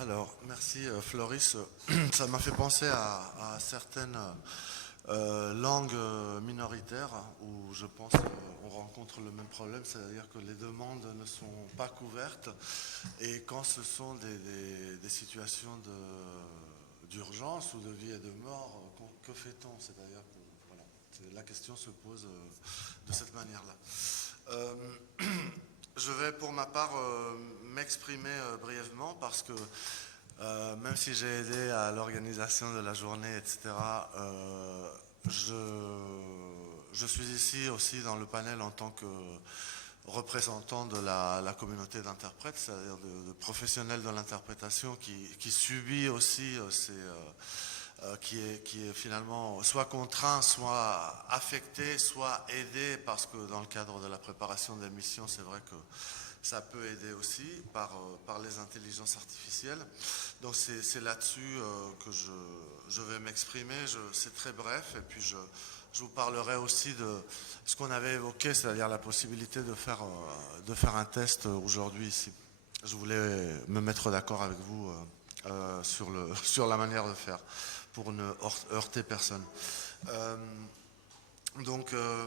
Alors, merci Floris. Ça m'a fait penser à certaines langues minoritaires où je pense qu'on rencontre le même problème, c'est-à-dire que les demandes ne sont pas couvertes et quand ce sont des situations d'urgence ou de vie et de mort, que fait-on? C'est-à-dire que voilà, la question se pose de cette manière-là. Euh, je vais pour ma part m'exprimer brièvement parce que même si j'ai aidé à l'organisation de la journée, etc., je suis ici aussi dans le panel en tant que représentant de la communauté d'interprètes, c'est-à-dire de professionnels de l'interprétation qui subit aussi qui est finalement soit contraint, soit affecté, soit aidé, parce que dans le cadre de la préparation des missions, c'est vrai que ça peut aider aussi par les intelligences artificielles. Donc c'est là-dessus que je vais m'exprimer. C'est très bref et puis je vous parlerai aussi de ce qu'on avait évoqué, c'est-à-dire la possibilité de faire un test aujourd'hui ici. Je voulais me mettre d'accord avec vous sur la manière de faire pour ne heurter personne. Euh, donc, euh,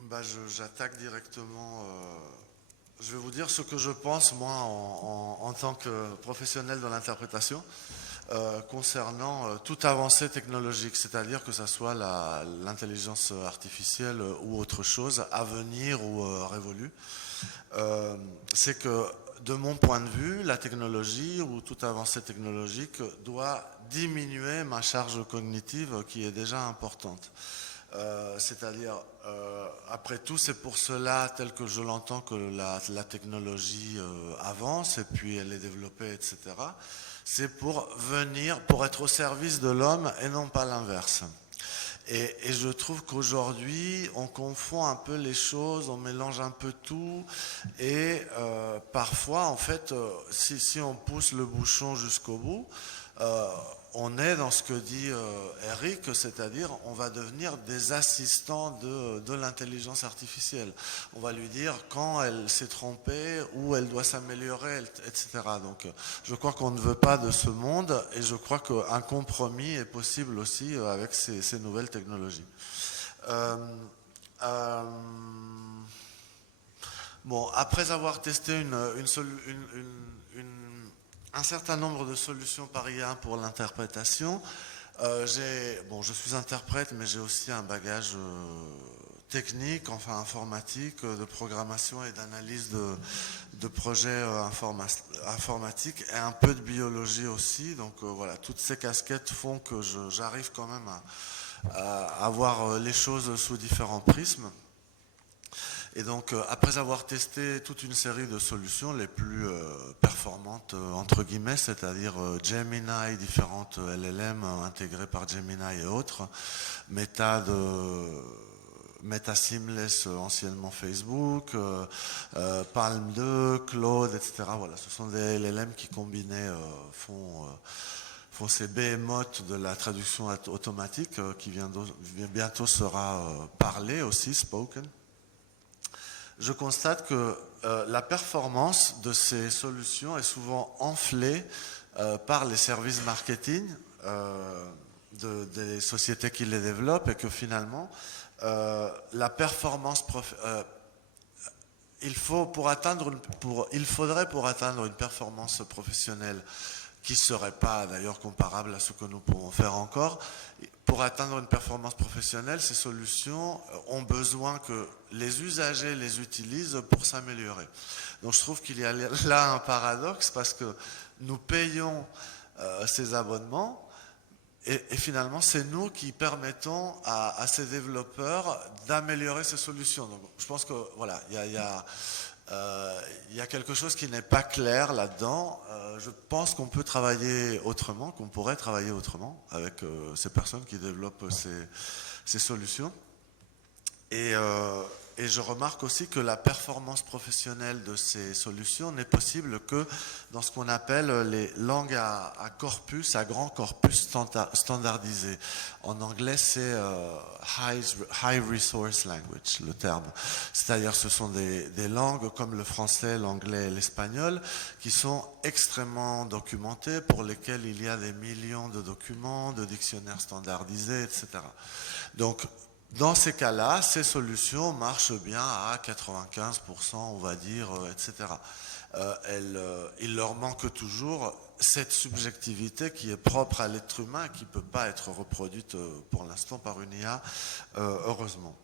bah j'attaque directement. Je vais vous dire ce que je pense, moi, en tant que professionnel de l'interprétation, concernant toute avancée technologique, c'est-à-dire que ce soit l'intelligence artificielle ou autre chose, à venir ou révolue. C'est que, de mon point de vue, la technologie ou toute avancée technologique doit diminuer ma charge cognitive qui est déjà importante. C'est-à-dire, après tout, c'est pour cela, tel que je l'entends, que la technologie avance et puis elle est développée, etc. C'est pour venir, pour être au service de l'homme et non pas l'inverse. Et je trouve qu'aujourd'hui, on confond un peu les choses, on mélange un peu tout, et parfois, en fait, si on pousse le bouchon jusqu'au bout, on est dans ce que dit Eric, c'est-à-dire on va devenir des assistants de l'intelligence artificielle. On va lui dire quand elle s'est trompée, où elle doit s'améliorer, etc. Donc je crois qu'on ne veut pas de ce monde et je crois qu'un compromis est possible aussi avec ces nouvelles technologies. Euh, euh, bon, après avoir testé un certain nombre de solutions par IA pour l'interprétation, bon, je suis interprète, mais j'ai aussi un bagage technique, enfin informatique, de programmation et d'analyse de projets informatiques et un peu de biologie aussi. Donc voilà, toutes ces casquettes font que j'arrive quand même à voir les choses sous différents prismes. Et donc, après avoir testé toute une série de solutions, les plus performantes, entre guillemets, c'est-à-dire Gemini, différentes LLM intégrées par Gemini et autres, Meta Seamless, anciennement Facebook, Palm 2, Claude, etc. Voilà, ce sont des LLM qui combinés font ces behemoths de la traduction automatique qui bientôt sera parlé aussi, spoken. Je constate que la performance de ces solutions est souvent enflée par les services marketing des sociétés qui les développent et que finalement, la performance il faudrait pour atteindre une performance professionnelle qui ne serait pas d'ailleurs comparable à ce que nous pouvons faire encore. Pour atteindre une performance professionnelle, ces solutions ont besoin que les usagers les utilisent pour s'améliorer. Donc je trouve qu'il y a là un paradoxe parce que nous payons ces abonnements et finalement c'est nous qui permettons à ces développeurs d'améliorer ces solutions. Donc je pense que voilà, il y a quelque chose qui n'est pas clair là-dedans. Je pense qu'on peut travailler autrement, qu'on pourrait travailler autrement avec ces personnes qui développent ces solutions. Et et je remarque aussi que la performance professionnelle de ces solutions n'est possible que dans ce qu'on appelle les langues à corpus, à grand corpus standardisé. En anglais, c'est high resource language, le terme. C'est-à-dire ce sont des langues comme le français, l'anglais et l'espagnol qui sont extrêmement documentées, pour lesquelles il y a des millions de documents, de dictionnaires standardisés, etc. Donc, dans ces cas-là, ces solutions marchent bien à 95%, on va dire, etc. Il leur manque toujours cette subjectivité qui est propre à l'être humain et qui ne peut pas être reproduite pour l'instant par une IA, heureusement.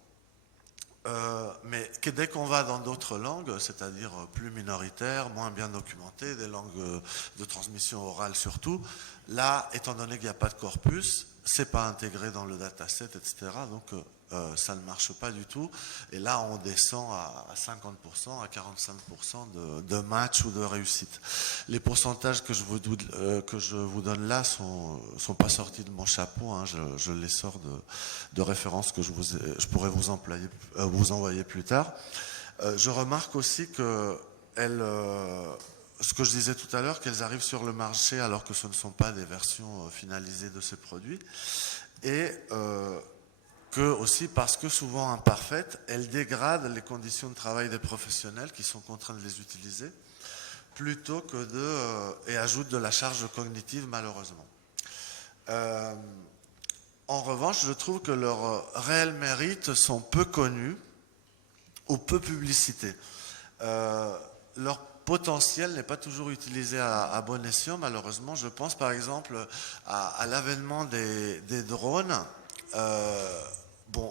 Mais dès qu'on va dans d'autres langues, c'est-à-dire plus minoritaires, moins bien documentées, des langues de transmission orale surtout, là, étant donné qu'il n'y a pas de corpus, c'est pas intégré dans le dataset, etc. Donc ça ne marche pas du tout. Et là, on descend à 50%, à 45% de match ou de réussite. Les pourcentages que je vous donne là sont pas sortis de mon chapeau. Hein. Je les sors de références que je pourrais vous envoyer plus tard. Je remarque aussi que ce que je disais tout à l'heure, qu'elles arrivent sur le marché alors que ce ne sont pas des versions finalisées de ces produits, et que aussi parce que souvent imparfaites, elles dégradent les conditions de travail des professionnels qui sont contraints de les utiliser, plutôt que et ajoutent de la charge cognitive malheureusement. En revanche, je trouve que leurs réels mérites sont peu connus ou peu publicités. Leur potentiel n'est pas toujours utilisé à bon escient, malheureusement. Je pense par exemple à l'avènement des drones,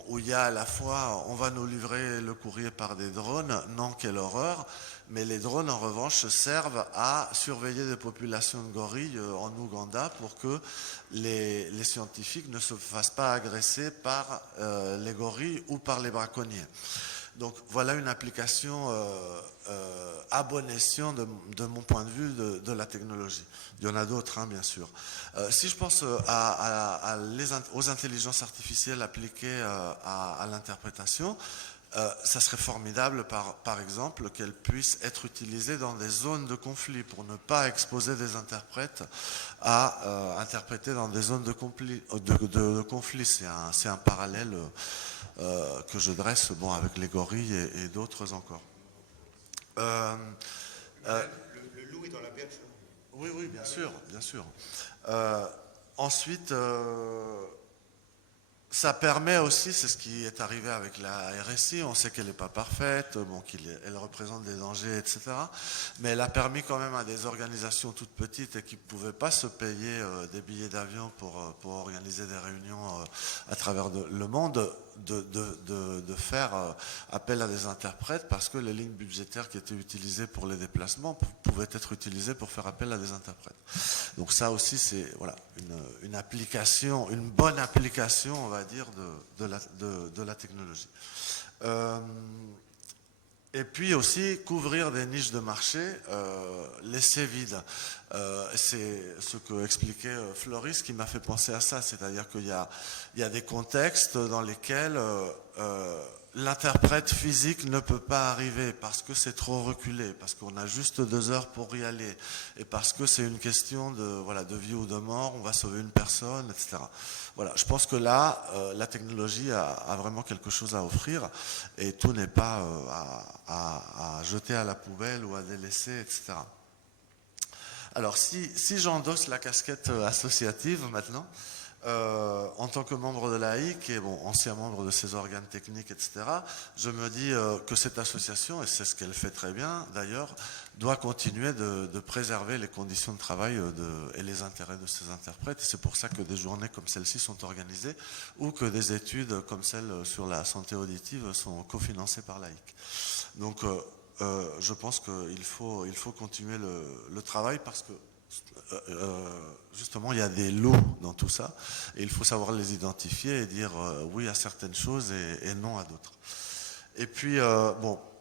où il y a à la fois, on va nous livrer le courrier par des drones, non, quelle horreur, mais les drones en revanche servent à surveiller des populations de gorilles en Ouganda pour que les scientifiques ne se fassent pas agresser par les gorilles ou par les braconniers. Donc voilà une application à bon escient de mon point de vue de la technologie. Il y en a d'autres, hein, bien sûr. Si je pense aux intelligences artificielles appliquées à l'interprétation, ça serait formidable, par exemple, qu'elles puissent être utilisées dans des zones de conflit pour ne pas exposer des interprètes à interpréter dans des zones de conflit. C'est un parallèle que je dresse avec les gorilles et d'autres encore. Le loup est dans la berge. Oui, oui, bien sûr, bien sûr. Ensuite, ça permet aussi, c'est ce qui est arrivé avec la RSI, on sait qu'elle n'est pas parfaite, qu'elle représente des dangers, etc. Mais elle a permis quand même à des organisations toutes petites et qui ne pouvaient pas se payer des billets d'avion pour organiser des réunions à travers le monde, de faire appel à des interprètes, parce que les lignes budgétaires qui étaient utilisées pour les déplacements pouvaient être utilisées pour faire appel à des interprètes. Donc ça aussi, c'est une application, une bonne application, on va dire, de la technologie. Et puis aussi couvrir des niches de marché, laisser vide. C'est ce que expliquait Floris qui m'a fait penser à ça, c'est-à-dire qu'il y a des contextes dans lesquels l'interprète physique ne peut pas arriver parce que c'est trop reculé, parce qu'on a juste 2 heures pour y aller, et parce que c'est une question de vie ou de mort, on va sauver une personne, etc. Voilà, je pense que là, la technologie a vraiment quelque chose à offrir, et tout n'est pas à jeter à la poubelle ou à délaisser, etc. Alors, si j'endosse la casquette associative maintenant, en tant que membre de l'AIC et ancien membre de ses organes techniques, etc., je me dis que cette association, et c'est ce qu'elle fait très bien d'ailleurs, doit continuer de préserver les conditions de travail et les intérêts de ses interprètes. Et c'est pour ça que des journées comme celle-ci sont organisées, ou que des études comme celle sur la santé auditive sont cofinancées par l'AIC. Donc je pense qu'il faut continuer le travail, parce que justement, il y a des lots dans tout ça, et il faut savoir les identifier et dire oui à certaines choses et non à d'autres. Et puis,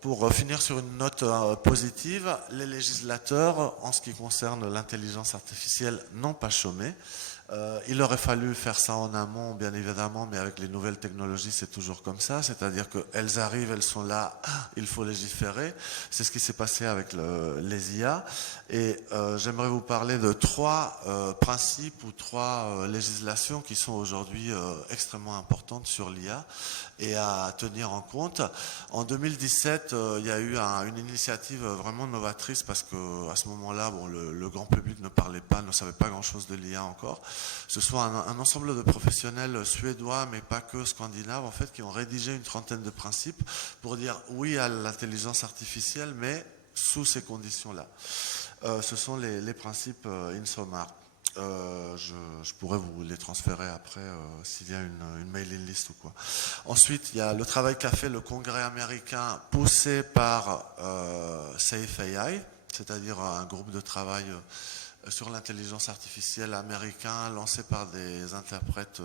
pour finir sur une note positive, les législateurs, en ce qui concerne l'intelligence artificielle, n'ont pas chômé. Il aurait fallu faire ça en amont, bien évidemment, mais avec les nouvelles technologies, c'est toujours comme ça. C'est-à-dire qu'elles arrivent, elles sont là, il faut légiférer. C'est ce qui s'est passé avec les IA. Et j'aimerais vous parler de trois principes ou trois législations qui sont aujourd'hui extrêmement importantes sur l'IA et à tenir en compte. En 2017, il y a eu une initiative vraiment novatrice parce que à ce moment-là, bon, le grand public ne parlait pas, ne savait pas grand-chose de l'IA encore. Ce sont un ensemble de professionnels suédois, mais pas que scandinaves, en fait, qui ont rédigé une trentaine de principes pour dire oui à l'intelligence artificielle, mais sous ces conditions-là. Ce sont les principes INSOMAR. Je pourrais vous les transférer après s'il y a une mailing list ou quoi. Ensuite, il y a le travail qu'a fait le Congrès américain poussé par Safe AI, c'est-à-dire un groupe de travail sur l'intelligence artificielle américain lancé par des interprètes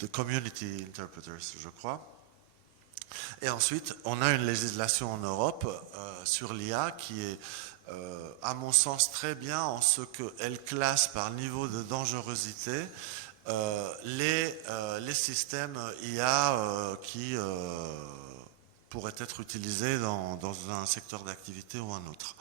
de Community Interpreters, je crois. Et ensuite, on a une législation en Europe sur l'IA qui est, à mon sens, très bien en ce qu'elle classe par niveau de dangerosité les systèmes IA qui pourraient être utilisés dans un secteur d'activité ou un autre.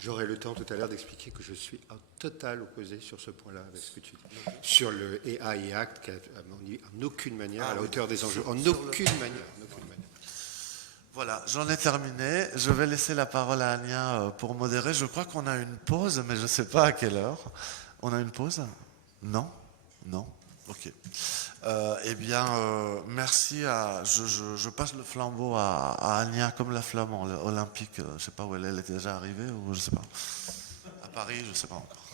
J'aurai le temps tout à l'heure d'expliquer que je suis en total opposé sur ce point-là avec ce que tu dis. Sur le AI Act, qui en aucune manière à la hauteur des enjeux. En aucune manière. Voilà, j'en ai terminé. Je vais laisser la parole à Ania pour modérer. Je crois qu'on a une pause, mais je ne sais pas à quelle heure. On a une pause? Non? Non? Ok. Eh bien, merci à... Je passe le flambeau à Ania comme la flamme olympique. Je ne sais pas où elle est déjà arrivée ou je ne sais pas. À Paris, je ne sais pas encore.